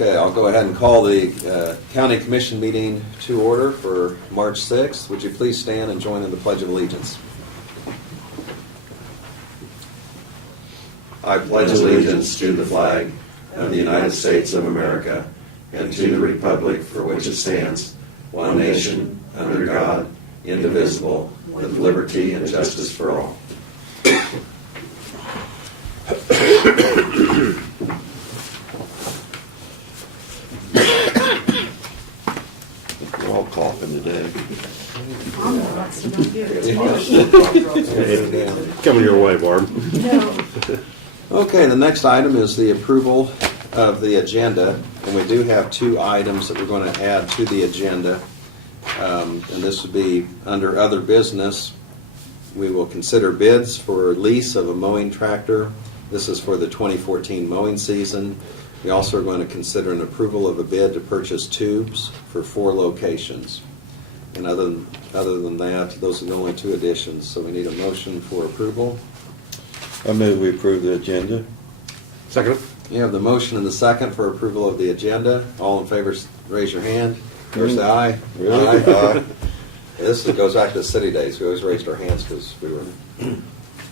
Okay, I'll go ahead and call the County Commission meeting to order for March 6th. Would you please stand and join in the Pledge of Allegiance? I pledge allegiance to the flag of the United States of America and to the republic for which it stands, one nation, under God, indivisible, with liberty and justice for all. We're all coughing today. Coming your way, Barb. Okay, the next item is the approval of the agenda, and we do have two items that we're going to add to the agenda. And this would be under other business. We will consider bids for lease of a mowing tractor. This is for the 2014 mowing season. We also are going to consider an approval of a bid to purchase tubes for 4 locations. And other than that, those are the only 2 additions. So we need a motion for approval. I move we approve the agenda. Second. You have the motion and the second for approval of the agenda. All in favor, raise your hand. First, say aye. Really? Aye. This goes back to the city days. We always raised our hands because we were.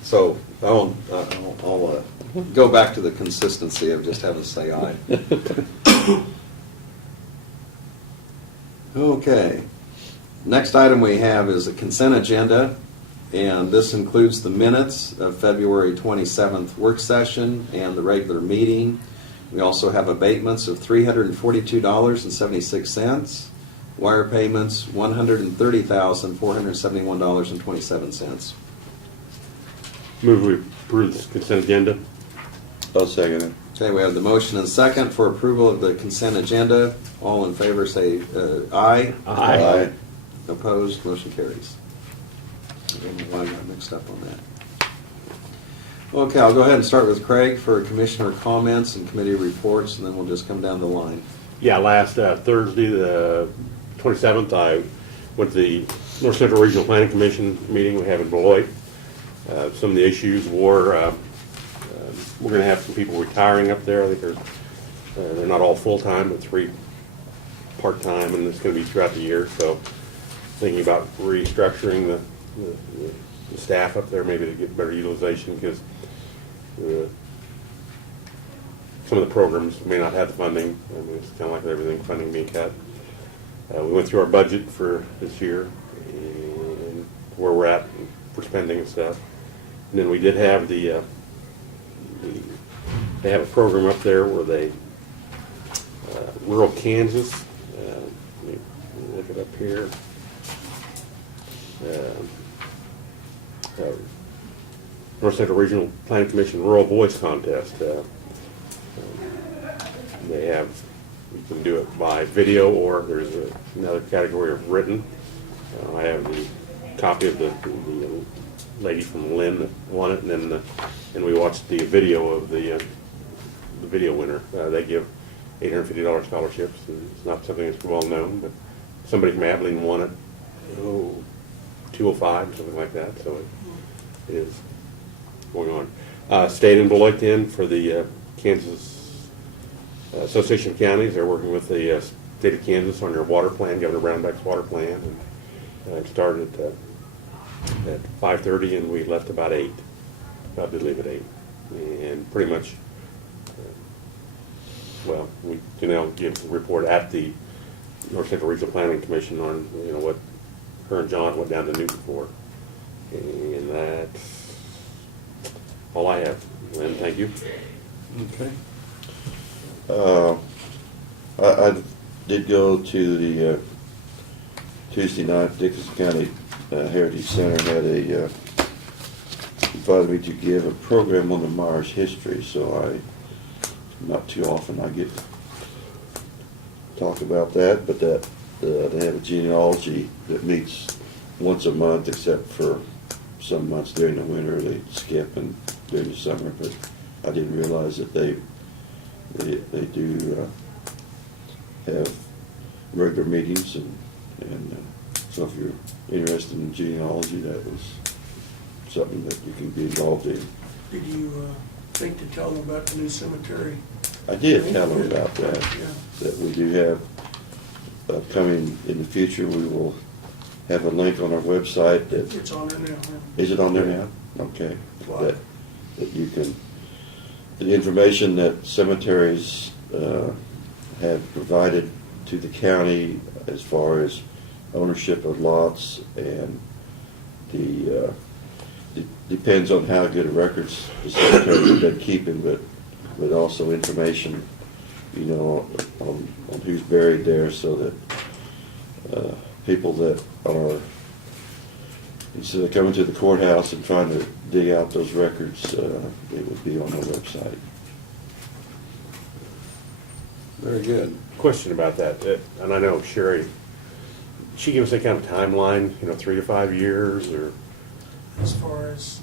So I'll go back to the consistency of just having to say aye. Okay. Next item we have is the consent agenda, and this includes the minutes of February 27th work session and the regular meeting. We also have abatements of $342.76, wire payments $130,471.27. Move we approve this consent agenda. I'll second it. Okay, we have the motion and second for approval of the consent agenda. All in favor say aye. Aye. Opposed, motion carries. I don't know why I got mixed up on that. Okay, I'll go ahead and start with Craig for commissioner comments and committee reports, and then we'll just come down the line. Yeah, last Thursday, the 27th, I went to the North Central Regional Planning Commission meeting we have in Beloit. Some of the issues were we're going to have some people retiring up there. I think they're not all full-time, but 3 part-time, and it's going to be throughout the year. So thinking about restructuring the staff up there, maybe to get better utilization, because some of the programs may not have the funding. I mean, it's kind of like everything, funding being cut. We went through our budget for this year and where we're at for spending and stuff. And then we did have they have a program up there where they rural Kansas. Let me look it up here. North Central Regional Planning Commission Rural Voice Contest. They have, you can do it by video, or there's another category of written. I have the copy of the lady from Lynn that won it, and we watched the video of the video winner. They give $850 scholarships. And it's not something that's well known, but somebody from Abilene won it. 205, something like that. So it is going on. Stayed in Beloit then for the Kansas Association of Counties. They're working with the state of Kansas on their water plan, Governor Brownback's water plan. And it started at 5:30, and we left about 8. Probably leave at 8. And pretty much, we can now give a report at the North Central Regional Planning Commission on what her and John went down to Newton for. And that's all I have. Lynn, thank you. Okay. I did go to the Tuesday night. Dickinson County Heritage Center had invited me to give a program on the Myers history, so not too often I get to talk about that, but they have a genealogy that meets once a month, except for some months during the winter they skip, and during the summer. But I didn't realize that they do have regular meetings, and so if you're interested in genealogy, that was something that you can be involved in. Did you think to tell them about the new cemetery I did tell them about that, Yeah. that we do have coming in the future, we will have a link on our website that, It's on there now. is it on there now? Okay. Wow. That you can, the information that cemeteries have provided to the county as far as ownership of lots and it depends on how good a records the cemetery has been keeping, but also information, on who's buried there, so that people that are, instead of coming to the courthouse and trying to dig out those records, it would be on our website. Very good. Question about that, and I know Sherry, she gave us a kind of timeline, 3 to 5 years, or As far as,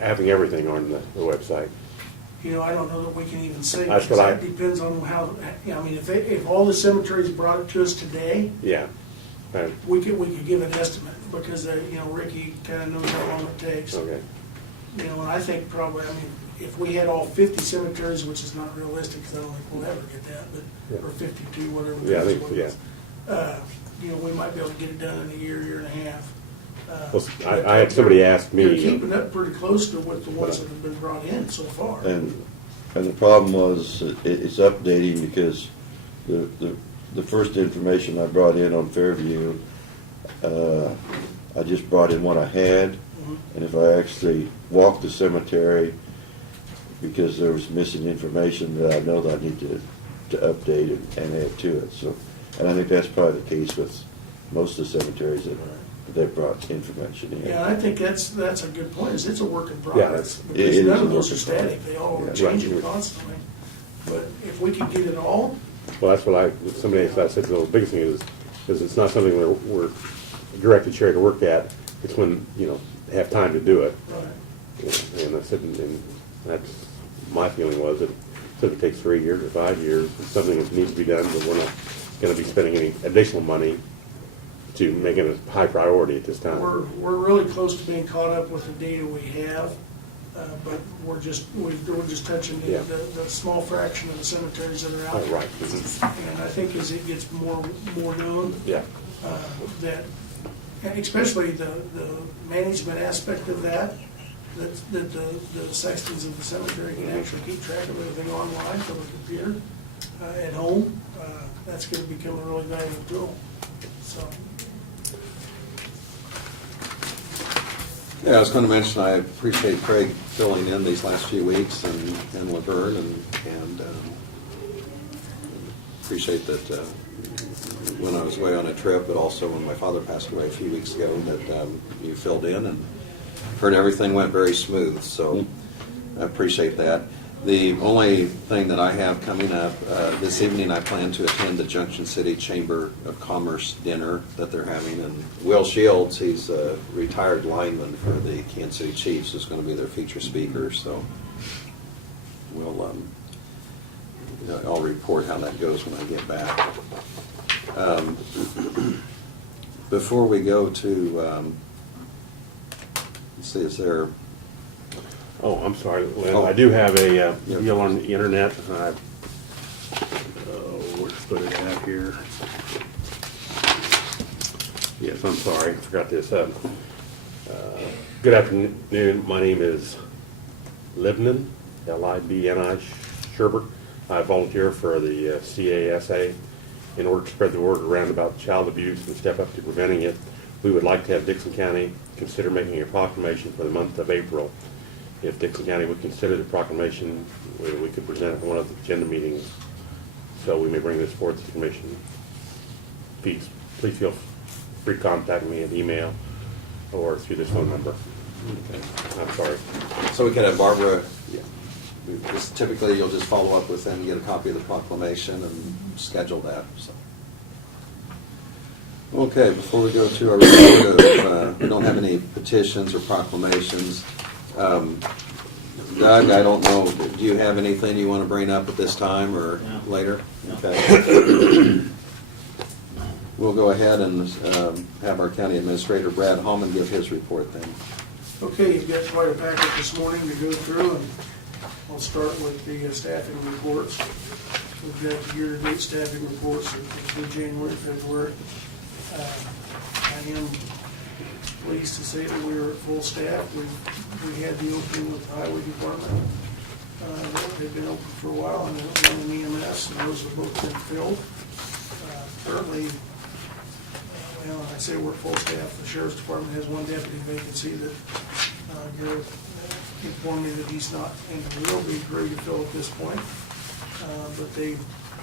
having everything on the website. I don't know that we can even say. That's because what that depends on how, if all the cemeteries brought it to us today, Yeah. we could give an estimate, because, Ricky kind of knows how long it takes. Okay. And I think probably, if we had all 50 cemeteries, which is not realistic, because I don't think we'll ever get that, Yeah. or 52, whatever. Yeah, I think, it is. We might be able to get it done in a year, year and a half. Well, I had somebody ask me. They're keeping up pretty close to what the ones that have been brought in so far. And the problem was, it's updating because the first information I brought in on Fairview, I just brought in what I had, and if I actually walked the cemetery, because there was missing information that I know that I need to update and add to it, so, and I think that's probably the case with most of the cemeteries that brought information in. Yeah, I think that's a good point, is it's a work in progress. it Because is none a of those work are in static, progress. they all are Yeah. changing Right. constantly. But if we could get it all, Well, that's what somebody asked, I said, the biggest thing is it's not something we're directed Sherry to work at. It's when, they have time to do it. right, And I said, and that's, my feeling was that if it takes 3 years or 5 years, it's something that needs to be done, but we're not gonna be spending any additional money to make it a high priority at this time. we're really close to being caught up with the data we have, but we're just touching Yeah. the small fraction of the cemeteries that are out there. Right. Mhm. And I think as it gets more known, Yeah. that, and especially the management aspect of that the sextons of the cemetery can actually keep track of everything online from a computer at home, that's going to become a really valuable tool. So, Yeah, I was going to mention, I appreciate Craig filling in these last few weeks and Laverne and appreciate that when I was away on a trip, but also when my father passed away a few weeks ago, that you filled in and heard everything went very smooth. So I appreciate that. The only thing that I have coming up, this evening I plan to attend the Junction City Chamber of Commerce dinner that they're having. And Will Shields, he's a retired lineman for the Kansas City Chiefs, is going to be their feature speaker. So I'll report how that goes when I get back. Before we go to, let's see, is there... Oh, I'm sorry, Lynn. Oh. I do have a Yeah. deal on the internet. Where's put it at here? Yes, I'm sorry, I forgot this. Good afternoon. My name is Libnin, Libni Sherbert. I volunteer for the CASA. In order to spread the word around about child abuse and step up to preventing it, we would like to have Dixon County consider making a proclamation for the month of April. If Dixon County would consider the proclamation, we could present it at one of the agenda meetings, so we may bring this forth to the commission. Please feel free to contact me at email or through this phone number. I'm sorry. So we could have Barbara, typically you'll just follow up with them, get a copy of the proclamation and schedule that, so. Okay, before we go to our report of, we don't have any petitions or proclamations. Doug, I don't know, do you have anything you want to bring up at this time or later? Okay. We'll go ahead and have our county administrator, Brad Hallman, give his report then. okay, you've got quite a packet this morning to go through, and I'll start with the staffing reports. we've got the year-to-date staffing reports for January, February. I am pleased to say that we are at full staff. We had the opening with the highway department. They've been open for a while, and one in EMS, and those have both been filled. Currently, well, I'd say we're at full staff. The sheriff's department has one deputy vacancy that Garrett informed me that he's not in the real big hurry to fill at this point. But they're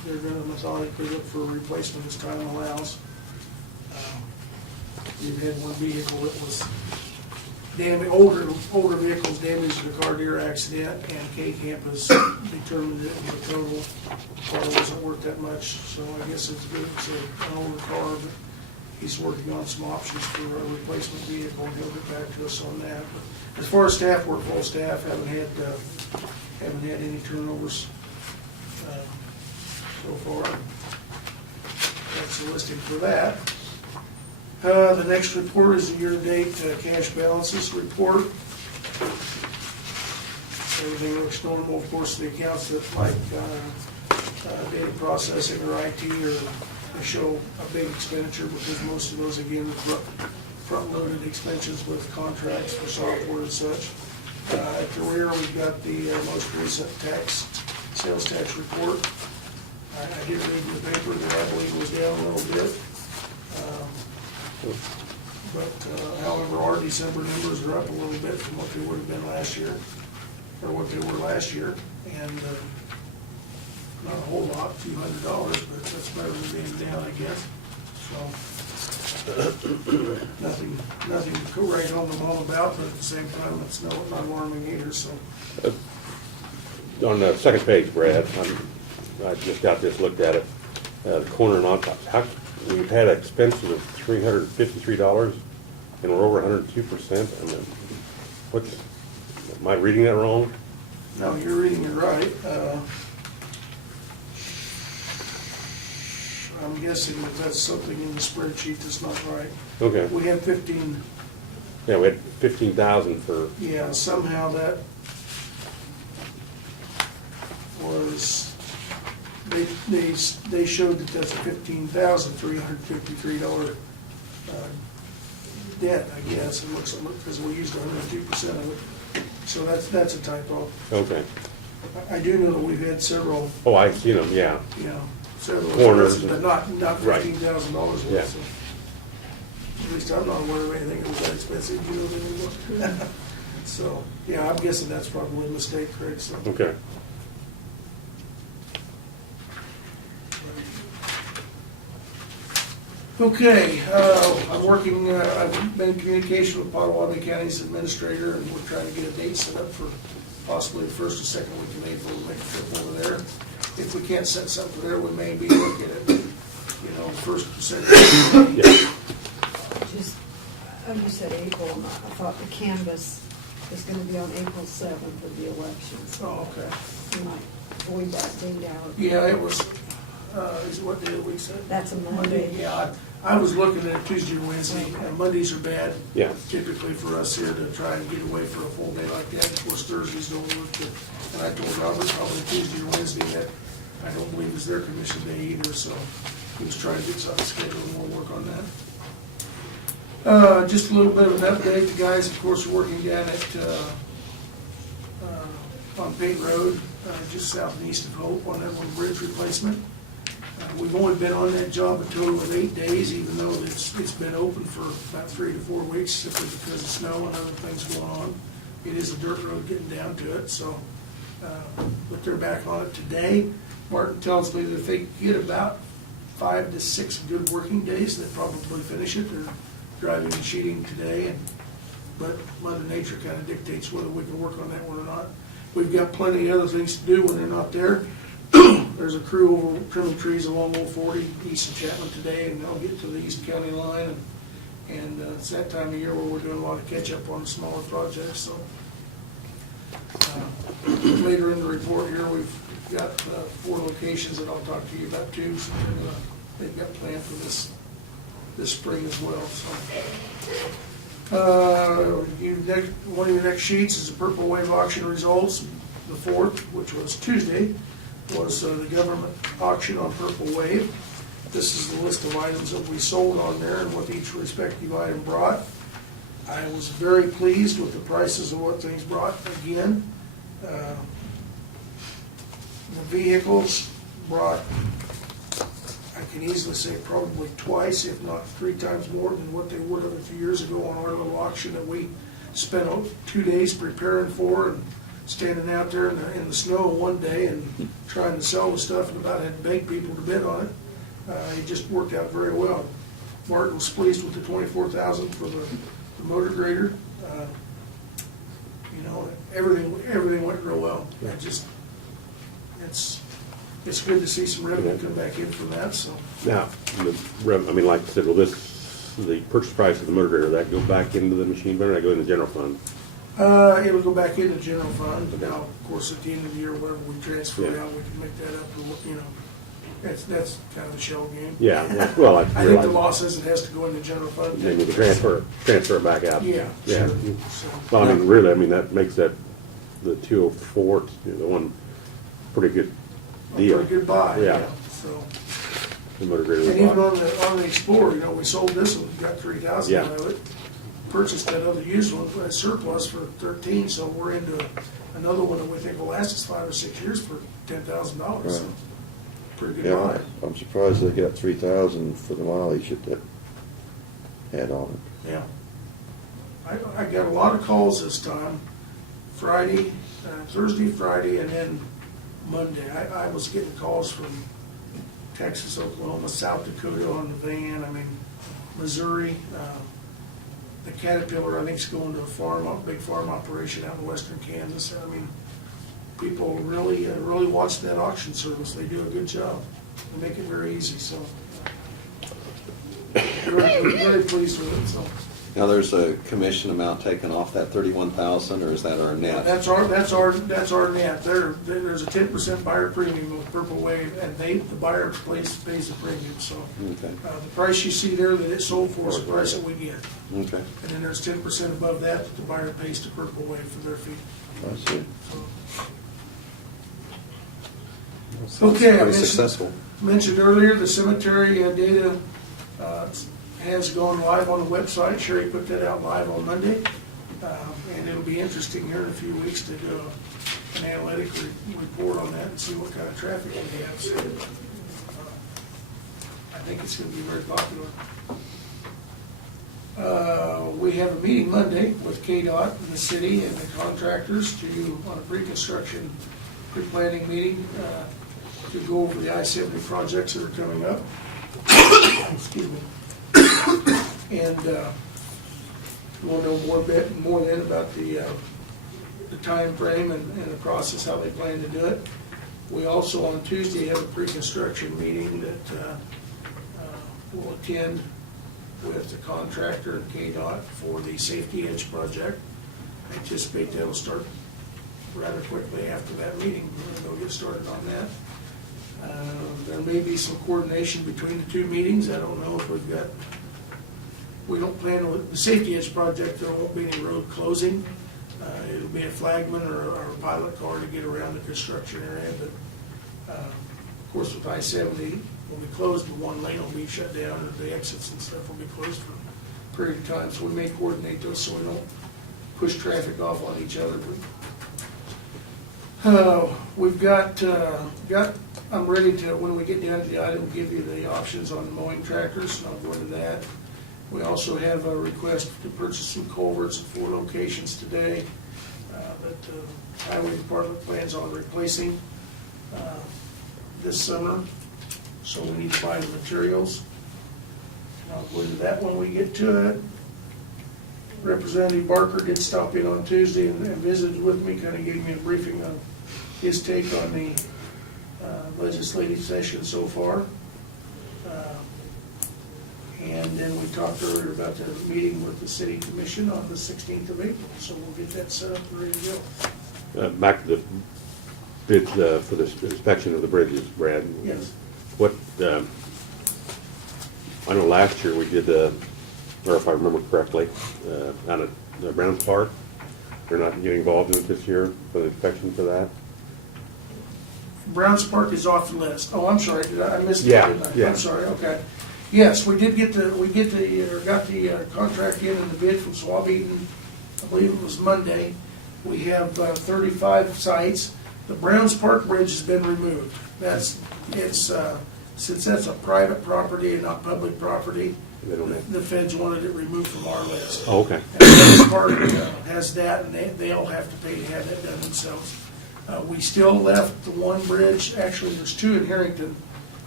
going to methodically look for a replacement as time allows. We've had one vehicle that was damaged, older vehicles damaged in a car deer accident, and K-Camp has determined that the total car wasn't worth that much, so I guess it's good. It's an older car, but he's working on some options for a replacement vehicle, and he'll get back to us on that. But as far as staff, we're full staff, haven't had any turnovers so far. That's the listing for that. The next report is the year-to-date cash balances report. Everything looks normal. Of course, the accounts that like data processing or IT they show a big expenditure because most of those, again, are front-loaded expenses with contracts for software and such. At the rear, we've got the most recent sales tax report. I did read in the paper that I believe was down a little bit. But however, our December numbers are up a little bit from what they would have been last year, or what they were last year, and not a whole lot, $200, but that's better than being down, I guess. So nothing to write home about, but at the same time, it's not alarming either. So On the second page, Brad, I just got this, looked at it. The corner and on top. We've had expenses of $353, and we're over 102%. I mean, am I reading that wrong? no, you're reading it right. I'm guessing that that's something in the spreadsheet that's not right. Okay. We have 15. Yeah, we had 15,000 for. Yeah, somehow that was, they showed that that's a $15,353 debt, I guess. It looks like, because we used 102% of it. So that's a typo. Okay. I do know that we've had several, Oh, I've seen them. Yeah. several, Corners. but not Right. $15,000 worth. Yeah. So at least I'm not aware of anything that was that expensive, you know, anymore. So, yeah, I'm guessing that's probably a mistake, Craig, so. Okay. Okay, I've been in communication with Potawatomi County's administrator, and we're trying to get a date set up for possibly the first or second week in April to make a trip over there. If we can't set something there, we may be looking at, first or second week. Yeah. Just, you said April, and I thought the canvas is gonna be on April 7th of the elections. Oh, okay. You might void that date out. Yeah, it was, is what day of the week said? That's a Monday. Yeah, I was looking at Tuesday or Wednesday. Mondays are bad. Yeah. Typically for us here to try and get away for a full day like that. Of course, Thursdays don't work. And I told Robert probably Tuesday or Wednesday that I don't believe is their commission day either, so he was trying to get something scheduled and we'll work on that. Just a little bit of an update. The guys, of course, are working down at on Payne Road, just south and east of Hope on that one bridge replacement. We've only been on that job a total of 8 days, even though it's been open for about 3 to 4 weeks simply because of snow and other things going on. It is a dirt road getting down to it, so, but they're back on it today. Martin tells me that if they get about 5 to 6 good working days, they'll probably finish it. They're driving and sheeting today, but Mother Nature kind of dictates whether we can work on that one or not. We've got plenty of other things to do when they're not there. There's a crew over trimming trees along Old 40 east of Chapman today, and they'll get to the East County line. And it's that time of year where we're doing a lot of catch up on smaller projects. So later in the report here, we've got 4 locations that I'll talk to you about too. So they've got planned for this spring as well. So one of your next sheets is the Purple Wave auction results, the 4th, which was Tuesday. was the government auction on Purple Wave. This is the list of items that we sold on there and what each respective item brought. I was very pleased with the prices of what things brought again. The vehicles brought, I can easily say probably twice, if not 3 times more than what they would have a few years ago on our little auction that we spent 2 days preparing for and standing out there in the snow one day and trying to sell the stuff and about had to beg people to bid on it. It just worked out very well. Martin was pleased with the $24,000 for the motor grader. You know, everything went real well. It's good to see some revenue come back in from that, so. Now, I mean, like I said, well, the purchase price of the motor grader, that go back into the machine burner, that go in the general fund? It'll go back into general fund, but now, of course, at the end of the year, whatever we transfer it out, we can make that up, or, you know, that's kind of a shell game. Yeah, well, I I think the realize, law says it has to go in the general fund. then you can transfer it back out. Yeah, Yeah. sure. So, Well, I mean, really, I mean, that makes that, the 204, the one, pretty good a deal. pretty good buy, Yeah. yeah, so. The motor grader. And even on the Explorer, you know, we sold this one, got 3,000 Yeah. out of it. Purchased that other used one, at surplus for 13, so we're into another one that we think will last us 5 or 6 years for $10,000. So Right. pretty good Yeah, buy. I'm surprised they got 3,000 for the mileage that had on it. Yeah. I got a lot of calls this time, Friday, Thursday, Friday, and then Monday. I was getting calls from Texas, Oklahoma, South Dakota on the van, I mean, Missouri. The Caterpillar, I think, is going to a big farm operation out in western Kansas. I mean, people really watch that auction service. They do a good job. They make it very easy, so. Very pleased with it, so. Now, there's a commission amount taken off that 31,000, or is that our net? That's our net. There's a 10% buyer premium with Purple Wave, and the buyer pays the premium, so. Okay, The price you see there that it sold for is the price that we get. okay. And then there's 10% above that the buyer pays to Purple Wave for their fee. I see. Sounds Okay, I pretty mentioned- successful. Mentioned earlier, the cemetery data has gone live on the website. Sherry put that out live on Monday. And it'll be interesting here in a few weeks to do an analytic report on that and see what kind of traffic we have. So, I think it's going to be very popular. We have a meeting Monday with KDOT and the city and the contractors on a pre-construction, pre-planning meeting to go over the I-70 projects that are coming up. Excuse me. And we'll know more then about the time frame and the process, how they plan to do it. We also on Tuesday have a pre-construction meeting that we'll attend with the contractor and KDOT for the Safety Edge project. I anticipate that'll start rather quickly after that meeting. They'll get started on that. There may be some coordination between the two meetings. I don't know if we don't plan with the Safety Edge project, there won't be any road closing. It'll be a flagman or a pilot car to get around the construction area, but of course with I-70 will be closed, but one lane will be shut down, and the exits and stuff will be closed for a period of time, so we may coordinate those so we don't push traffic off on each other. We've got, I'm ready to, when we get down to the item, give you the options on mowing tractors, and I'll go into that. We also have a request to purchase some culverts at 4 locations today that the Highway Department plans on replacing this summer, so we need to buy the materials. And I'll go into that when we get to it. Representative Barker did stop in on Tuesday and visited with me, kind of gave me a briefing on his take on the legislative session so far. And then we talked earlier about the meeting with the city commission on the 16th of April, so we'll get that set up and ready to go. Back to the bid for the inspection of the bridges, Brad. Yes. What, I know last year we did, or if I remember correctly, out at Browns Park. They're not getting involved in it this year for the inspection for that? Browns Park is off the list. Oh, I'm sorry, I missed it, Yeah, didn't I? yeah. I'm sorry, okay. Yes, we did got the contract in and the bid from Swab Eaton, I believe it was Monday. We have 35 sites. The Browns Park Bridge has been removed. Since that's a private property and not public property, They don't have- the feds wanted it removed from our list. Oh, okay. And Browns Park has that, and they all have to pay to have that done themselves. We still left the one bridge, actually, there's two in Harrington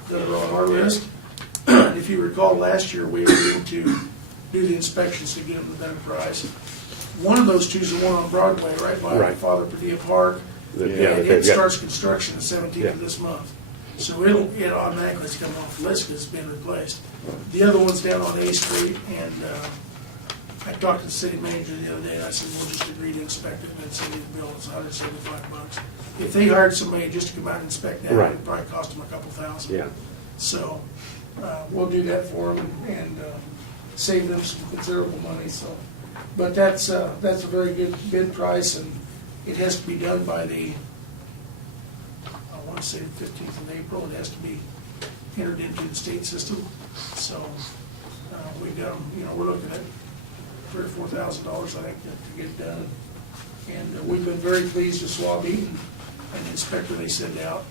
that are on our list. And if you recall, last year, we agreed to do the inspections to get them the better price. One of those two is the one on Broadway, right by Right. Father Padilla Park. Yeah, And they've it got- starts construction the 17th of Yeah. this month. So it automatically is coming off the list because it's been replaced. The other one's down on A Street, and I talked to the city manager the other day, and I said, we'll just agree to inspect it, and then send you the bill, it's $175. If they hired somebody just to come out and inspect that, it Right. would probably cost them a couple thousand. Yeah. So, we'll do that for them and save them some considerable money, so. But that's a very good bid price, and it has to be done by I want to say the 15th of April. It has to be entered into the state system. So, we got them, we're looking at $3,000 or $4,000, I think, to get it done. And we've been very pleased with Swab Eaton, and the inspector they send out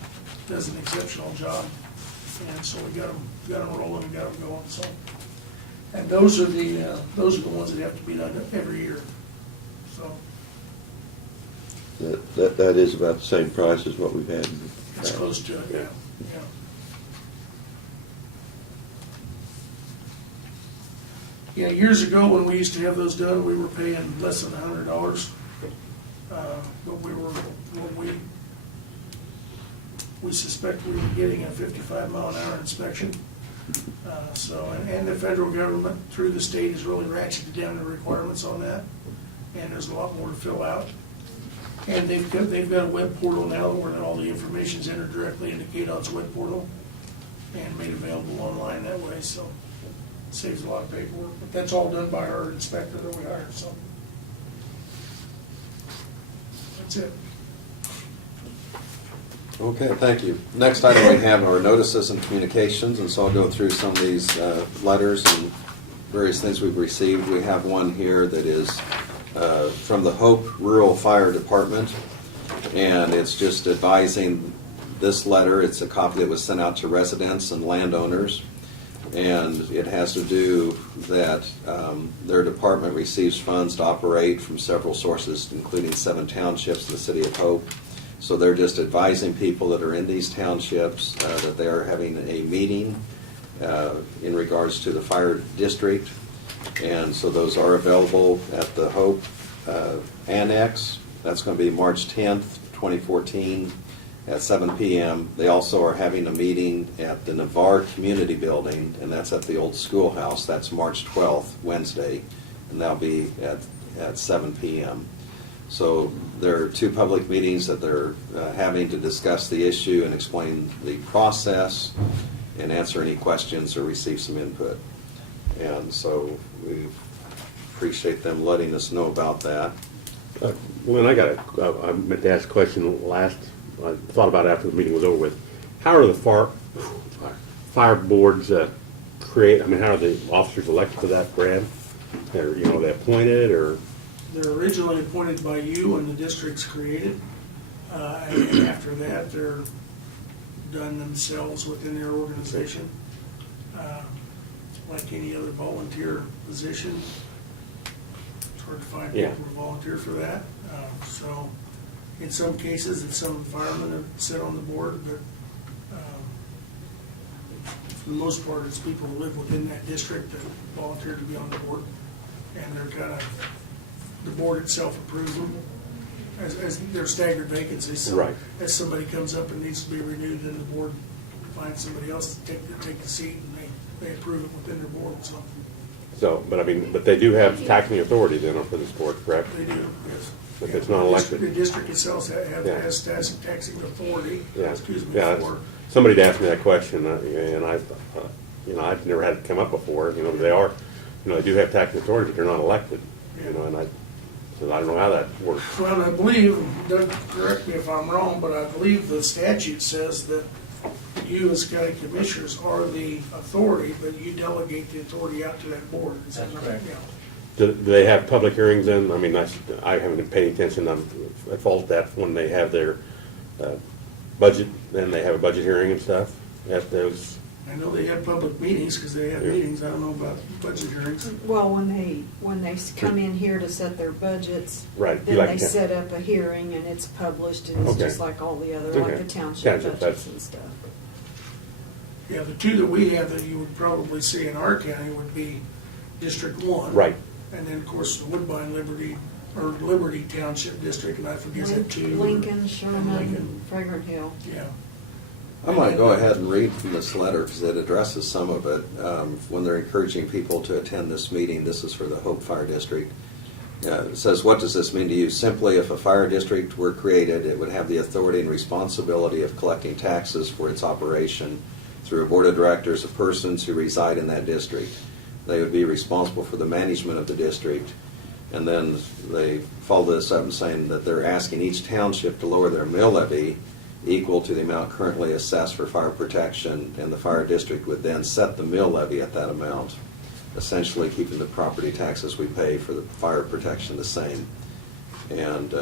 does an exceptional job. And so we got them rolling and got them going, so. And those are the ones that have to be done every year, so. That is about the same price as what we've had. It's close to it, yeah, yeah. Yeah, years ago, when we used to have those done, we were paying less than $100. But we suspect we were getting a 55-mile-an-hour inspection. And the federal government, through the state, has really ratcheted down the requirements on that, and there's a lot more to fill out. And they've got a web portal now where all the information's entered directly into KDOT's web portal and made available online that way, so it saves a lot of paperwork. But that's all done by our inspector that we hired, so. That's it. Okay, thank you. Next item we have are notices and communications, and so I'll go through some of these letters and various things we've received. We have one here that is from the Hope Rural Fire Department, and it's just advising this letter. It's a copy that was sent out to residents and landowners, and it has to do that their department receives funds to operate from several sources, including 7 townships in the city of Hope. So they're just advising people that are in these townships that they are having a meeting in regards to the fire district. And so those are available at the Hope Annex. That's going to be March 10th, 2014 at 7 p.m. They also are having a meeting at the Navarre Community Building, and that's at the old schoolhouse. That's March 12th, Wednesday, and that'll be at 7 p.m. So there are 2 public meetings that they're having to discuss the issue and explain the process and answer any questions or receive some input. And so we appreciate them letting us know about that. Lynn, I meant to ask a question I thought about it after the meeting was over with. How are the fire boards how are the officers elected to that, Brad? Are they appointed, or? They're originally appointed by you and the district's created. And after that, they're done themselves within their organization. Like any other volunteer position. It's hard to find people who volunteer for that. So in some cases, it's some firemen that sit on the board, but for the most part, it's people who live within that district that volunteer to be on the board. And they're the board itself approves them as they're staggered vacancies. So Right. as somebody comes up and needs to be renewed, then the board finds somebody else to take the seat, and they approve it within their board, so But they do have taxing authority then for this board, correct? they do, yes. If it's not elected. The district itself Yeah. has taxing authority, Yeah. for, Somebody asked me that question, and I've never had it come up before. They are, they do have taxing authority, but they're not elected. And So I don't know how that works. Well, I believe, Doug, correct me if I'm wrong, but I believe the statute says that you as county commissioners are the authority, but you delegate the authority out to that board. Is that correct? Yeah. Do they have public hearings then? I mean, I haven't been paying attention. I'm at fault that when they have their budget, then they have a budget hearing and stuff at those. I know they have public meetings, because they have Yeah. meetings. I don't know about budget hearings. Well, when they come in here to set their budgets, Right, then like they that. set up a hearing and it's published and it's Okay. just like all the other, like Okay. the township Township, budgets that's- and stuff. Yeah, the two that we have that you would probably see in our county would be District 1. Right. And then, of course, the Woodbine Liberty, or Liberty Township District, and I forget that two. Lincoln, Lincoln. Sherman, Fragrant Hill. Yeah. I might go ahead and read from this letter because it addresses some of it. When they're encouraging people to attend this meeting, this is for the Hope Fire District. It says, what does this mean to you? Simply, if a fire district were created, it would have the authority and responsibility of collecting taxes for its operation through a board of directors of persons who reside in that district. They would be responsible for the management of the district. And then they follow this up and saying that they're asking each township to lower their mill levy equal to the amount currently assessed for fire protection, and the fire district would then set the mill levy at that amount, essentially keeping the property taxes we pay for the fire protection the same. And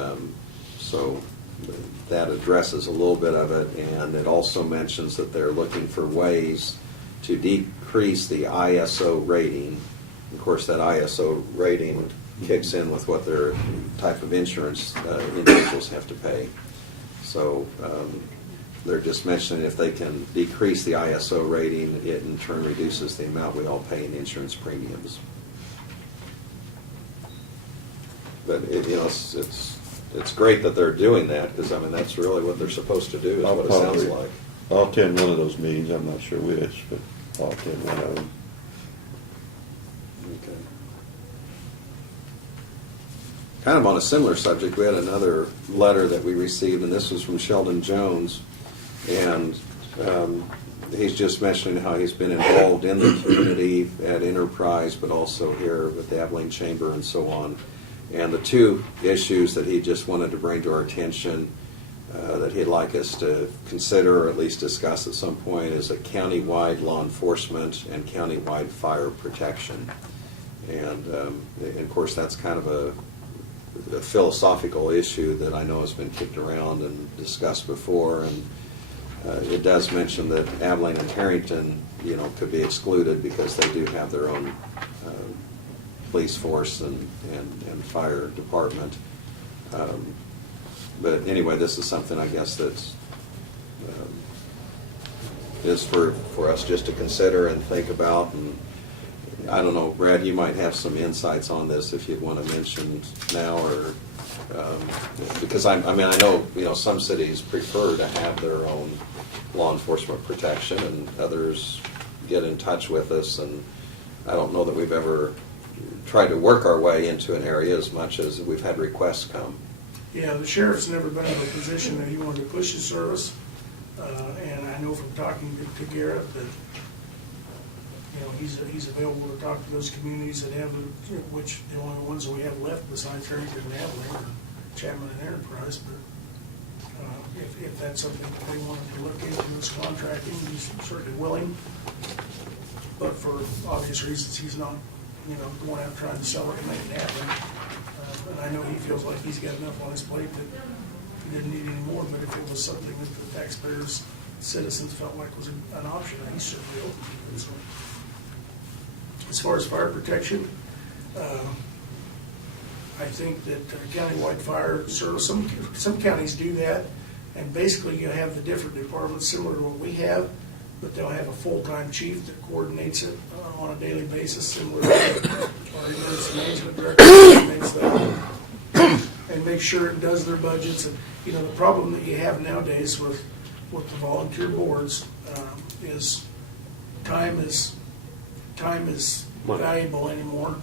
so that addresses a little bit of it, and it also mentions that they're looking for ways to decrease the ISO rating. Of course, that ISO rating kicks in with what their type of insurance individuals have to pay. So they're just mentioning if they can decrease the ISO rating, it in turn reduces the amount we all pay in insurance premiums. But it's great that they're doing that, because I mean that's really what they're supposed to do, is what it sounds like. I'll attend one of those meetings, I'm not sure which, but I'll attend one of them. Okay. Kind of on a similar subject, we had another letter that we received, and this was from Sheldon Jones, and he's just mentioning how he's been involved in the community at Enterprise, but also here with the Abilene Chamber and so on. And the two issues that he just wanted to bring to our attention that he'd like us to consider or at least discuss at some point is a county-wide law enforcement and county-wide fire protection. And of course, that's kind of a philosophical issue that I know has been kicked around and discussed before, and it does mention that Abilene and Harrington, could be excluded because they do have their own police force and fire department. But anyway, this is something I guess that's is for us just to consider and think about. And I don't know, Brad, you might have some insights on this if you'd want to mention now, or because I know some cities prefer to have their own law enforcement protection, and others get in touch with us, and I don't know that we've ever tried to work our way into an area as much as we've had requests come. Yeah, the sheriff's never been in a position that he wanted to push his service, and I know from talking to Garrett that, he's available to talk to those communities that have, which the only ones that we have left besides Harrington and Abilene are Chapman and Enterprise, but if that's something that they wanted to look into this contracting, he's certainly willing, but for obvious reasons, he's not, going out trying to sell it and make it happen. And I know he feels like he's got enough on his plate that he didn't need any more, but if it was something that the taxpayers, citizens felt like was an option, he's certainly open to it. So, as far as fire protection, I think that countywide fire service, some counties do that, and basically you have the different departments similar to what we have, but they'll have a full-time chief that coordinates it on a daily basis, similar to our emergency management director coordinates that, and make sure it does their budgets. And the problem that you have nowadays with the volunteer boards is time is valuable anymore,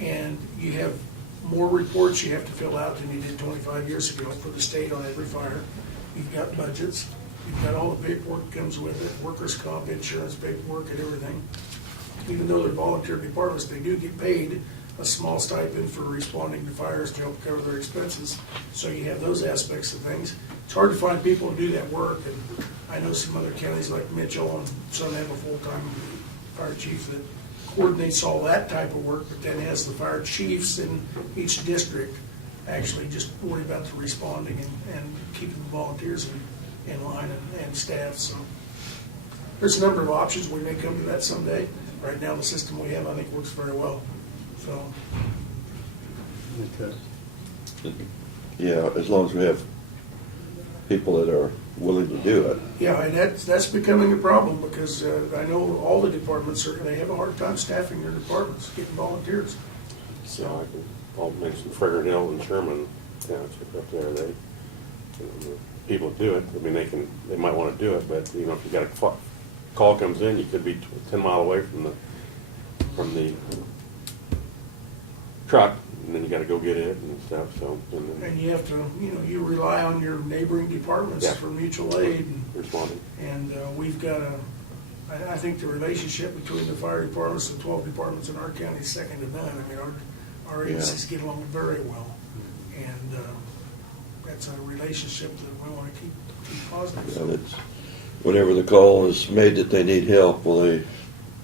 and you have more reports you have to fill out than you did 25 years ago for the state on every fire. You've got budgets, you've got all the paperwork that comes with it, workers' comp, insurance paperwork, and everything. Even though they're volunteer departments, they do get paid a small stipend for responding to fires to help cover their expenses. So you have those aspects of things. It's hard to find people to do that work, and I know some other counties like Mitchell and some have a full-time fire chief that coordinates all that type of work, but then has the fire chiefs in each district actually just worry about the responding and keeping the volunteers in line and staff. So there's a number of options. We may come to that someday. Right now, the system we have, I think, works very well. So, Okay. Yeah, as long as we have people that are willing to do it. yeah, and that's becoming a problem because I know all the departments they have a hard time staffing their departments, getting volunteers. So I can, I'll mention Fredericton Hill and Sherman Township up there, they, the people that do it, I mean, they might want to do it, but, you know, if you got a call comes in, you could be 10 mile away from the truck, and then you got to go get it and stuff, so. And then And you have to, you rely on your neighboring departments Yeah. for mutual aid. responding. And we've got I think the relationship between the fire departments, the 12 departments in our county is second to none. I mean, our Yeah. agencies get along very well. And that's a relationship that we want to keep positive. Yeah, that's, whenever the call is made that they need help, well,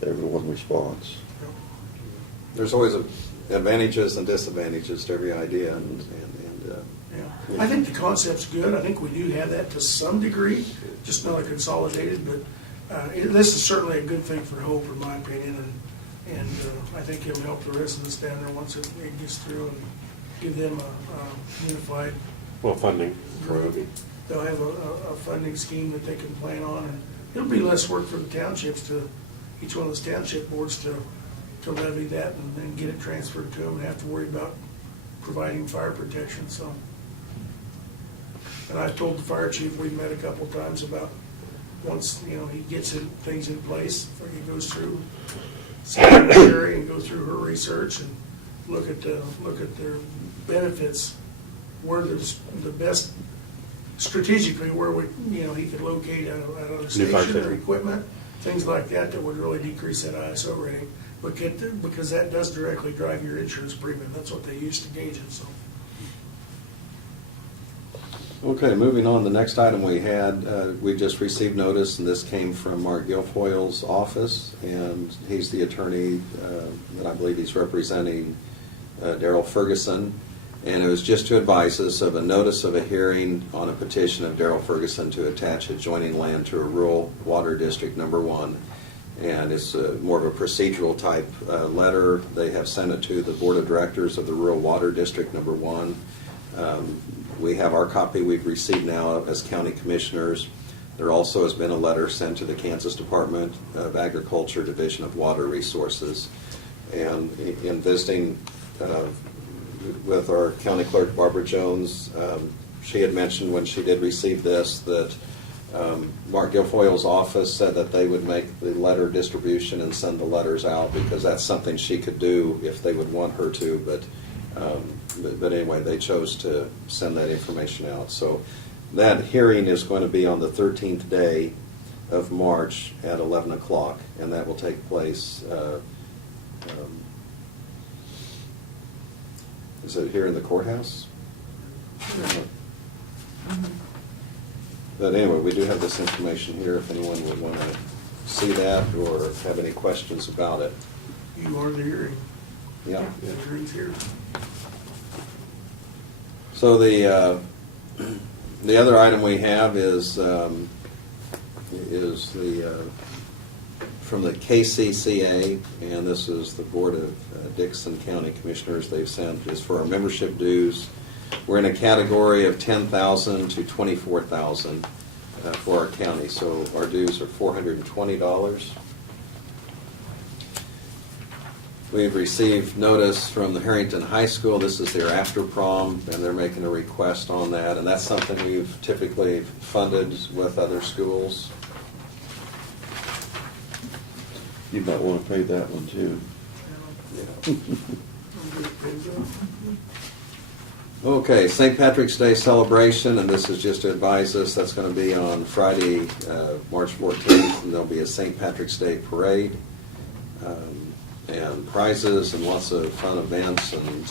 everyone responds. There's always advantages and disadvantages to every idea, and Yeah, I think the concept's good. I think we do have that to some degree, just not a consolidated, but this is certainly a good thing for Hope, in my opinion, and I think it'll help the residents down there once it gets through and give them a unified Well, funding. group. They'll have a funding scheme that they can plan on, and it'll be less work for the townships each one of those township boards to levy that and then get it transferred to them and have to worry about providing fire protection, so. And I've told the fire chief, we've met a couple times about once, he gets things in place, he goes through Secretary and go through her research and look at their benefits, where there's the best, strategically, where he could locate another New fire station or station. equipment, things like that would really decrease that ISO rating. Because that does directly drive your insurance premium. That's what they use to gauge it, so. Okay, moving on, the next item we had, we just received notice, and this came from Mark Guilfoyle's office, and he's the attorney that I believe he's representing Daryl Ferguson, and it was just to advise us of a notice of a hearing on a petition of Daryl Ferguson to attach adjoining land to a rural water district number 1. And it's more of a procedural type letter. They have sent it to the Board of Directors of the Rural Water District number 1. We have our copy we've received now as county commissioners. There also has been a letter sent to the Kansas Department of Agriculture, Division of Water Resources. And in visiting with our county clerk, Barbara Jones, she had mentioned when she did receive this that Mark Guilfoyle's office said that they would make the letter distribution and send the letters out because that's something she could do if they would want her to, but anyway, they chose to send that information out. So that hearing is going to be on the 13th day of March at 11 o'clock, and that will take place, is it here in the courthouse? But anyway, we do have this information here if anyone would want to see that or have any questions about it. You are the hearing. Yeah. The hearing's here. So the other item we have is the from the KCCA, and this is the Board of Dixon County Commissioners. They've sent is for our membership dues. We're in a category of $10,000 to $24,000 for our county. So our dues are $420. We've received notice from the Harrington High School. This is their after prom, and they're making a request on that. And that's something we've typically funded with other schools. You might want to pay that one too. Okay, St. Patrick's Day celebration, and this is just to advise us, that's going to be on Friday, March 14th, and there'll be a St. Patrick's Day parade. and prizes and lots of fun events, and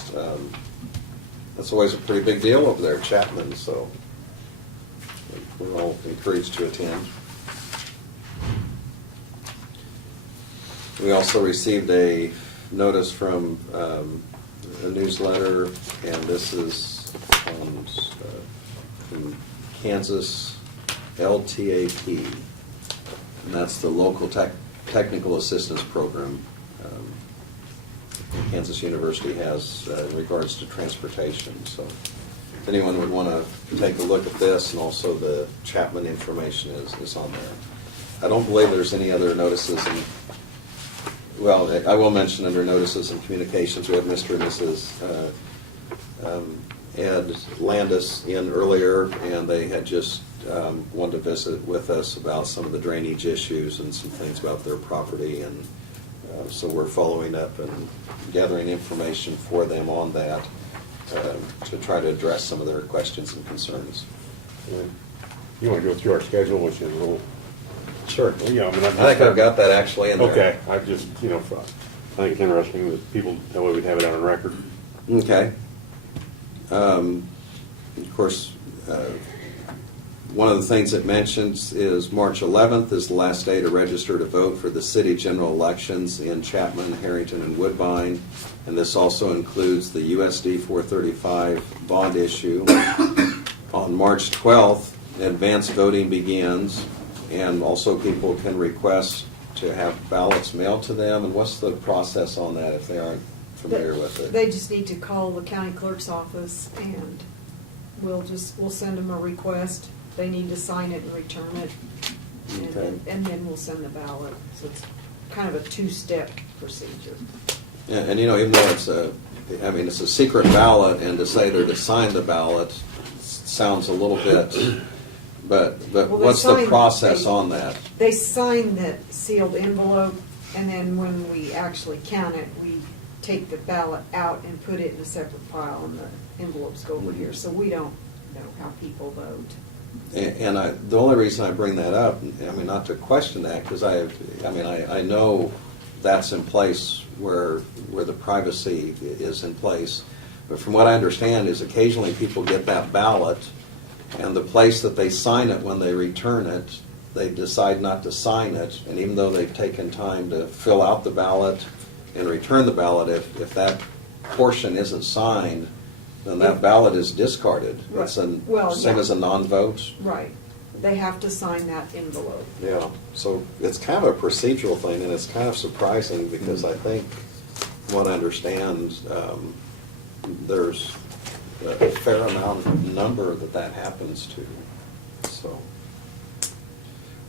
that's always a pretty big deal over there at Chapman, so we're all encouraged to attend. We also received a notice from a newsletter, and this is from Kansas LTAP, and that's the local technical assistance program Kansas University has in regards to transportation. So if anyone would want to take a look at this, and also the Chapman information is on there. I don't believe there's any other notices. Well, I will mention under notices and communications, we had Mr. and Mrs. Ed Landis in earlier, and they had just wanted to visit with us about some of the drainage issues and some things about their property, and so we're following up and gathering information for them on that to try to address some of their questions and concerns. You want to go through our schedule, which is a little, Sure. yeah, I mean, I think I've got that actually in there. Okay, I just, I think it's interesting that people, that way we'd have it on record. Okay. Of course, one of the things it mentions is March 11th is the last day to register to vote for the city general elections in Chapman, Harrington, and Woodbine. And this also includes the USD 435 bond issue. On March 12th, advanced voting begins, and also people can request to have ballots mailed to them. And what's the process on that if they aren't familiar with it? They just need to call the county clerk's office, and we'll send them a request. They need to sign it and return it, Okay. and then we'll send the ballot. So it's kind of a two-step procedure. And even though it's a secret ballot, and to say they're to sign the ballot sounds a little bit, but Well, they what's the sign- process they- on that? They sign the sealed envelope, and then when we actually count it, we take the ballot out and put it in a separate pile, and the envelopes go over here. So we don't know how people vote. And the only reason I bring that up, not to question that, because I know that's in place where the privacy is in place. But from what I understand is occasionally people get that ballot, and the place that they sign it when they return it, they decide not to sign it, and even though they've taken time to fill out the ballot and return the ballot, if that portion isn't signed, then that ballot is discarded. It's Well, same yeah. as a non-vote. Right. They have to sign that envelope. Yeah, so it's kind of a procedural thing, and it's kind of surprising because I think, from what I understand, there's a fair number that happens to, so.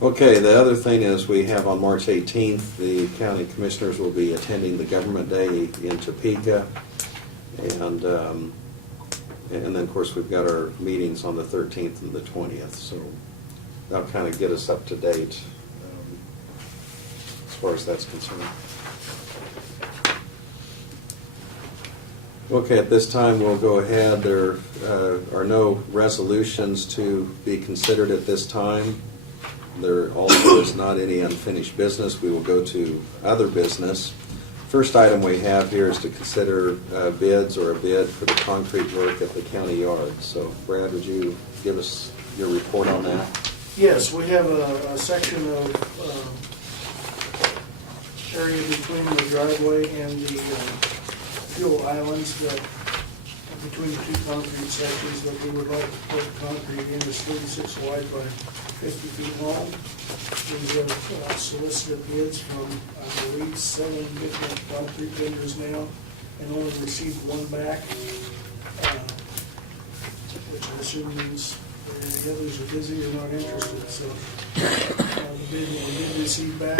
Okay, the other thing is we have on March 18th, the county commissioners will be attending the Government Day in Topeka, and then, of course, we've got our meetings on the 13th and the 20th, so that'll kind of get us up to date as far as that's concerned. Okay, at this time, we'll go ahead. There are no resolutions to be considered at this time. There also is not any unfinished business. We will go to other business. First item we have here is to consider bids or a bid for the concrete work at the county yard. So, Brad, would you give us your report on that? Yes, we have a section of area between the driveway and the fuel islands that, between the two concrete sections that we would like to put concrete in. It's 36 wide by 50 feet long. We have solicited bids from, I believe, 7 different concrete vendors now, and only received one back, which I assume means the others are busy or not interested. So the bid we did receive back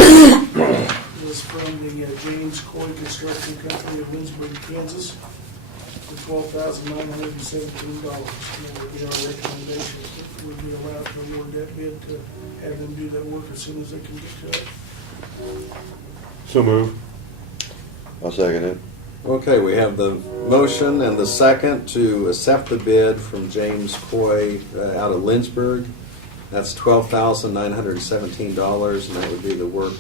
was from the James Coy Construction Company of Lindsborg, Kansas, for $12,917. That would be our recommendation, if we'd be allowed to award that bid, to have them do that work as soon as they can get to it. So move. I'll second it. Okay, we have the motion and the second to accept the bid from James Coy out of Lindsborg. That's $12,917, and that would be the work,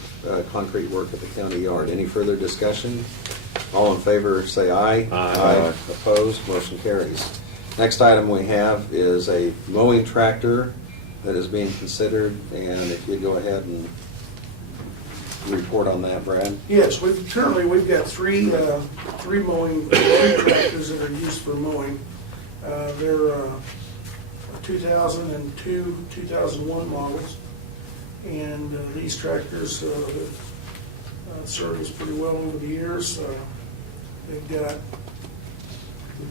concrete work at the county yard. Any further discussion? All in favor, say aye. Aye. Opposed, motion carries. Next item we have is a mowing tractor that is being considered, and if you'd go ahead and report on that, Brad. Yes, we've got three mowing tractors that are used for mowing. They're 2002, 2001 models, and these tractors served us pretty well over the years. They've got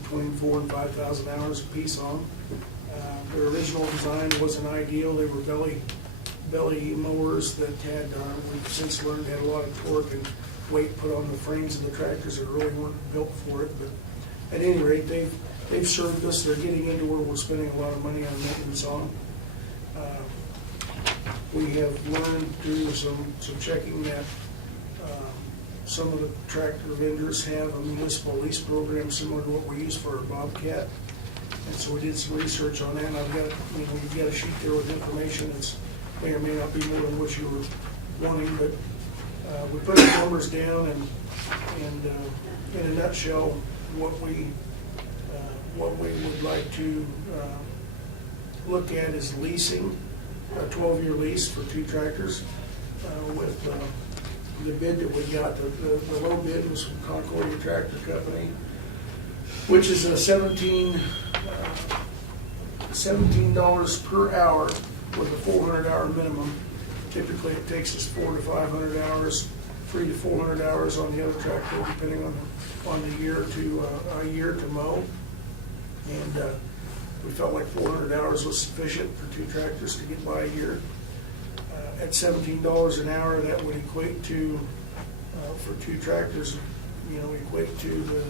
between 4,000 and 5,000 hours apiece on them. Their original design wasn't ideal. They were belly mowers that had, we've since learned, had a lot of torque and weight put on the frames of the tractors that really weren't built for it. But at any rate, they've served us. They're getting into where we're spending a lot of money on maintenance on them. We have learned through some checking that some of the tractor vendors have a municipal lease program similar to what we use for our Bobcat. And so we did some research on that, and I've got, you've got a sheet there with information that's may or may not be more than what you were wanting, but we put the numbers down, and in a nutshell, what we would like to look at is leasing, a 12-year lease for 2 tractors with the bid that we got. The low bid was from Concordia Tractor Company, which is a $17 per hour with a 400-hour minimum. Typically, it takes us 400 to 500 hours, 300 to 400 hours on the other tractor, depending on the year to a year to mow. And we felt like 400 hours was sufficient for 2 tractors to get by a year. At $17 an hour, that would equate to, for 2 tractors, equate to the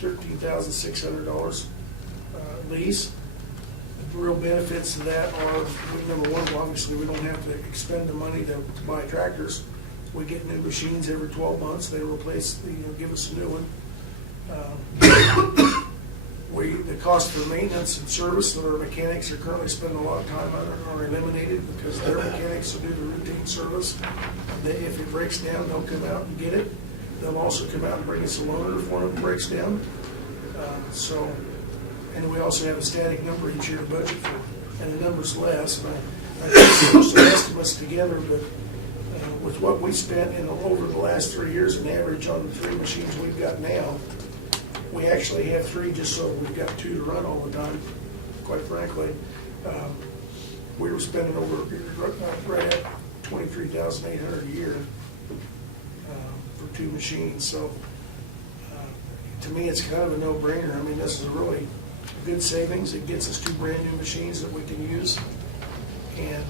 $13,600 lease. The real benefits of that are, number one, obviously we don't have to expend the money to buy tractors. We get new machines every 12 months. They replace, give us a new one. The cost for maintenance and service that our mechanics are currently spending a lot of time on are eliminated because their mechanics will do the routine service. If it breaks down, they'll come out and get it. They'll also come out and bring us a loaner for it breaks down. And we also have a static number each year to budget for, and the number's less. And I put some estimates together, but with what we spent over the last 3 years, an average on the 3 machines we've got now, we actually have 3 just so we've got 2 to run all the time. Quite frankly, we were spending over right at $23,800 a year for 2 machines. So to me, it's kind of a no-brainer. I mean, this is a really good savings. It gets us 2 brand new machines that we can use, and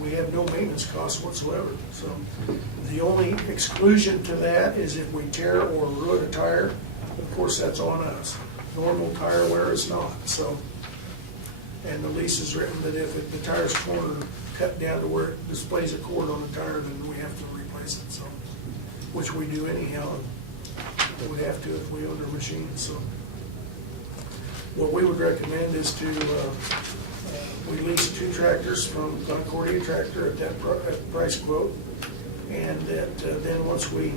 we have no maintenance costs whatsoever. So the only exclusion to that is if we tear or ruin a tire. Of course, that's on us. Normal tire wear is not. So, and the lease is written that if the tire's torn or cut down to where it displays a cord on the tire, then we have to replace it. So, which we do anyhow. We have to if we own our machine. So, what we would recommend is to we lease 2 tractors from Concordia Tractor at that price quote, and that then once we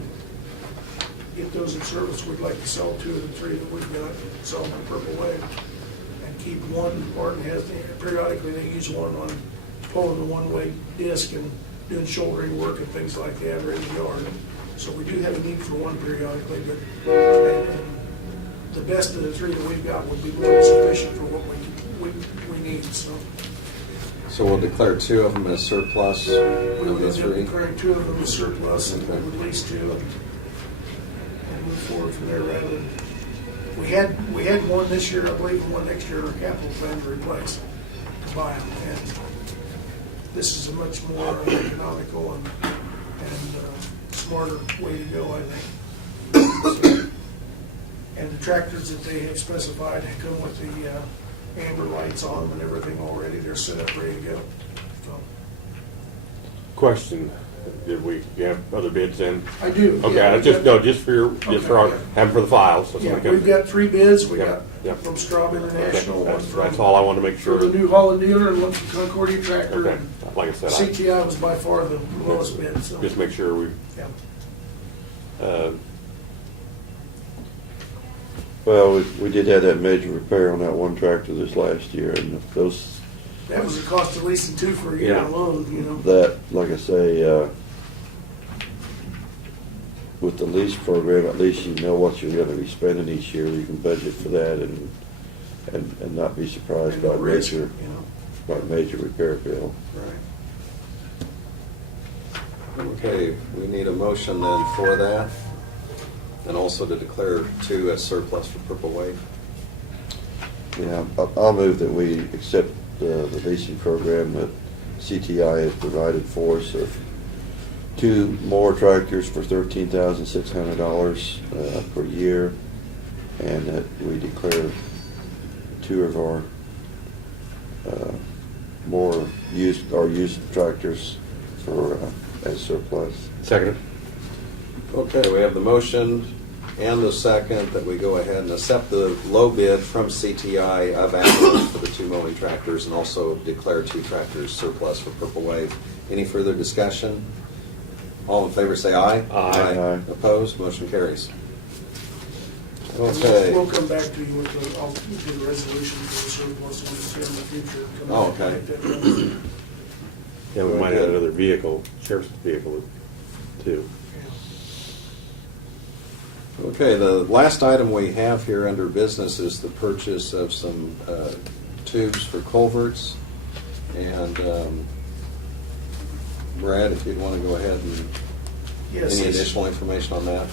get those in service, we'd like to sell 2 of the 3 that we've got, sell them in Purple Wave, and keep one. Martin has periodically they use one on pulling the one-way disc and doing shouldering work and things like that around the yard. So we do have a need for one periodically, but and the best of the 3 that we've got would be more than sufficient for what we need. So we'll declare 2 of them as surplus We of would the end up 3. declaring 2 of them as surplus, and Okay. we would lease 2 and move forward from there rather than, we had one this year, I believe, and one next year in our capital plan to replace, to buy them. And this is a much more economical and smarter way to go, I think. So, and the tractors that they have specified come with the amber lights on them and everything already. They're set up, ready to go. So, Question, Did we, you have other bids in? I do. Okay, yeah, I we've just, got- no, just for your, just for Okay, our, yeah. have them for the files. so Yeah, somebody we've comes- got 3 bids. We Yeah, got yeah. from Straub International, one That's from, all I wanted to make for sure. the New Holland dealer, and one from Concordia Tractor. Okay, and like I said, CTI was by far the lowest bid, so. just make sure we, Yeah. Well, we did have that major repair on that one tractor this last year, and those, That was the cost of leasing 2 for a year Yeah. alone, you know. that, like I say, with the lease program, at least you know what you're gonna be spending each year. You can budget for that and not be surprised And by no risk, major, you know. by major repair bill. Right. Okay, we need a motion then for that, and also to declare 2 as surplus for Purple Wave. Yeah, I'll move that we accept the leasing program that CTI has provided for us of 2 more tractors for $13,600 per year, and that we declare 2 of our more used tractors for as surplus. second, Okay, we have the motion and the second that we go ahead and accept the low bid from CTI of ambulance for the 2 mowing tractors, and also declare 2 tractors surplus for Purple Wave. Any further discussion? All in favor say aye. Aye. Aye. Opposed? Motion carries. Okay. We'll come back to you with the, I'll do the resolution for the surplus when it's here in the future. Come Oh, back and okay. make that done. yeah, we Very might have good. another vehicle, sheriff's vehicle too. Yeah. Okay, the last item we have here under business is the purchase of some tubes for culverts. And Brad, if you'd want to go ahead and, Yes, any these- additional information on that?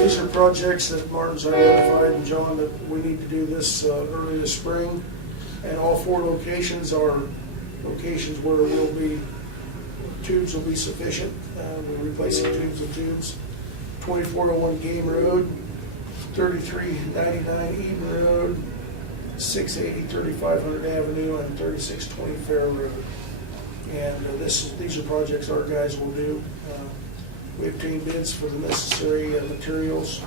These are projects that Martin's identified, and John, that we need to do this early this spring. And all 4 locations are locations where will be, tubes will be sufficient. We're replacing tubes with tubes. 2401 Game Road, 3399 Eden Road, 680 3500 Avenue, and 3620 Fair Road. And these are projects our guys will do. We obtained bids for the necessary materials,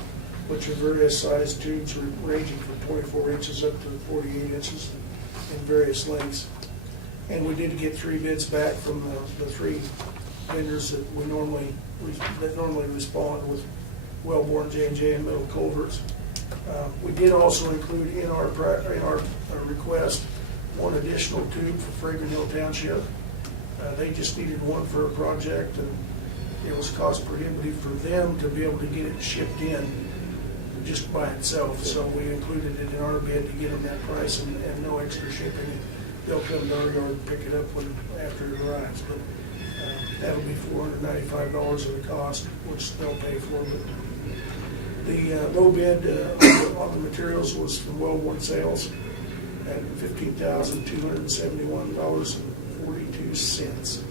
which are various size tubes ranging from 24 inches up to 48 inches in various lengths. And we did get 3 bids back from the 3 vendors that normally respond with Wellborn, J&J, and Middle Culverts. We did also include in our request 1 additional tube for Fragrant Hill Township. They just needed 1 for a project, and it was cost prohibitive for them to be able to get it shipped in just by itself. So we included it in our bid to get them that price and no extra shipping. They'll come to our yard and pick it up after it arrives. But that'll be $495 of the cost, which they'll pay for. But the low bid on the materials was from Wellborn Sales at $15,271.42,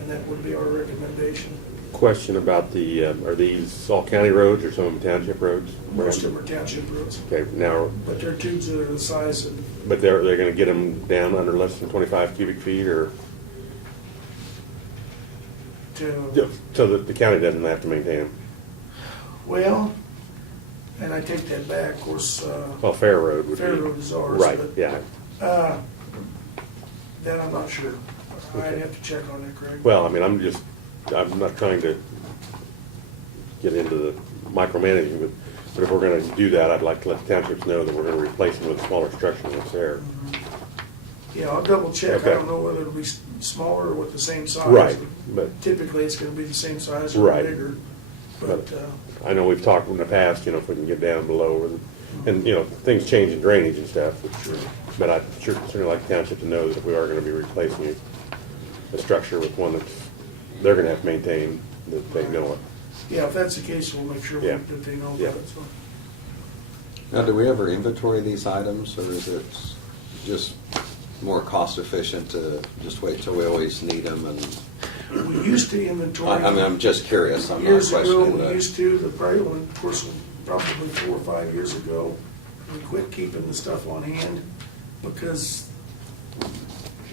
and that would be our recommendation. Question about the, are these all county roads or some of them township roads? Most of them are township roads, Okay, now, but they're tubes that are the size of, but they're gonna get them down under less than 25 cubic feet, or, so that the county doesn't have to maintain them? well, and I take that back, of course, Well, Fair Road would be. Fair Road is ours. Right, but, yeah. That I'm not sure. I'd have to check on that, Craig. Well, I mean, I'm not trying to get into the micromanaging, but if we're gonna do that, I'd like to let the townships know that we're gonna replace them with a smaller structure that's there. Yeah, I'll double check. I Okay. don't know whether it'll be smaller or with the same size. Right, but Typically, it's gonna be the same size or Right. bigger. But, I know we've talked in the past, you know, if we can get down below, and, you know, things change in drainage and stuff, but I'd certainly like the township to know that if we are gonna be replacing a structure with one that's, they're gonna have to maintain, that they know it. yeah, if that's the case, we'll make sure Yeah. that they know Yeah. about it, so. Now, do we ever inventory these items, or is it just more cost efficient to just wait till we always need them? And We used to inventory. I mean, I'm just curious, I'm not Years ago, questioning we that. used to, of course, probably 4 or 5 years ago, we quit keeping the stuff on hand because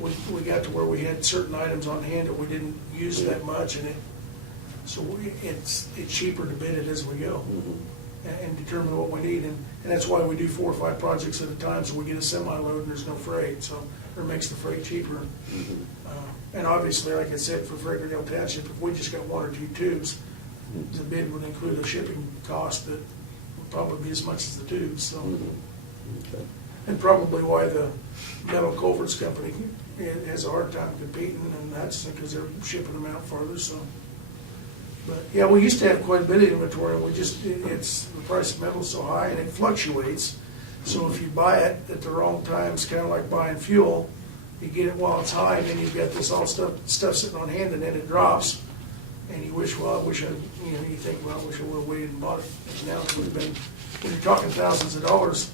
we got to where we had certain items on hand that we didn't use that much, and So it's cheaper to bid it as we go and determine what we need. And that's why we do 4 or 5 projects at a time, so we get a semi-load and there's no freight, so it makes the freight cheaper. And obviously, like I said, for Fredericton Township, if we just got 1 or 2 tubes, the bid would include a shipping cost that would probably be as much as the tubes, so. Okay. And probably why the Metal Culverts Company has a hard time competing, and that's because they're shipping them out farther, so. But, yeah, we used to have quite a bit of inventory, and it's, the price of metal's so high, and it fluctuates. So if you buy it at the wrong time, it's kind of like buying fuel. You get it while it's high, and then you've got this all stuff sitting on hand, and then it drops. And you wish, well, I wish I, you think, well, I wish I would've waited and bought it. And now it would've been, when you're talking thousands of dollars,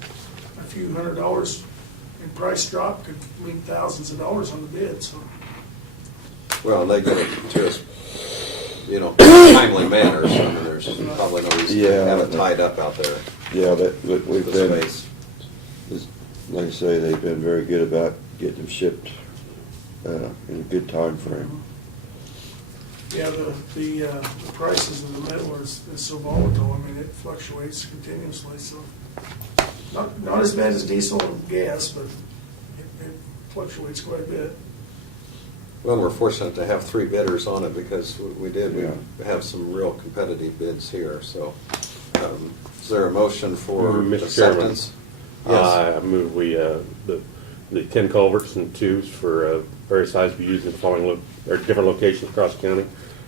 a few $100s in price drop could mean thousands of dollars on the bid, so. Well, they get it to us, timely manner, so I mean, there's probably no reason to Yeah. have it tied up out there. Yeah, we've The been, space. like I say, they've been very good about getting them shipped in a good time frame. Yeah, the prices of the metal is so volatile, I mean, it fluctuates continuously, so. Not as bad as diesel and gas, but it fluctuates quite a bit. Well, we're fortunate to have 3 bidders on it because we Yeah. have some real competitive bids here, so. Is there a motion for Mr. Chairman, acceptance? Yes. I move the 10 culverts and tubes for various sizes be used in following or different locations across the county,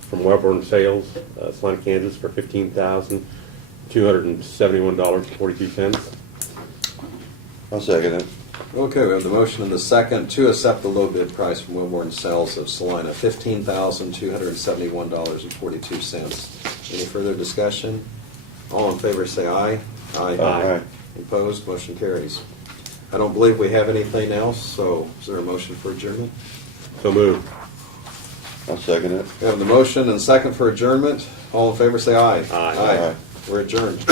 from Wellborn Sales, Salina, Kansas, for $15,271.42. I'll second it. Okay, we have the motion and the second to accept the low bid price from Wilborn Sales of Salina, $15,271.42. Any further discussion? All in favor say aye. Aye. Opposed, motion carries. I don't believe we have anything else, so is there a motion for adjournment? So moved. I'll second it. We have the motion and second for adjournment. All in favor say aye. Aye. Aye. We're adjourned.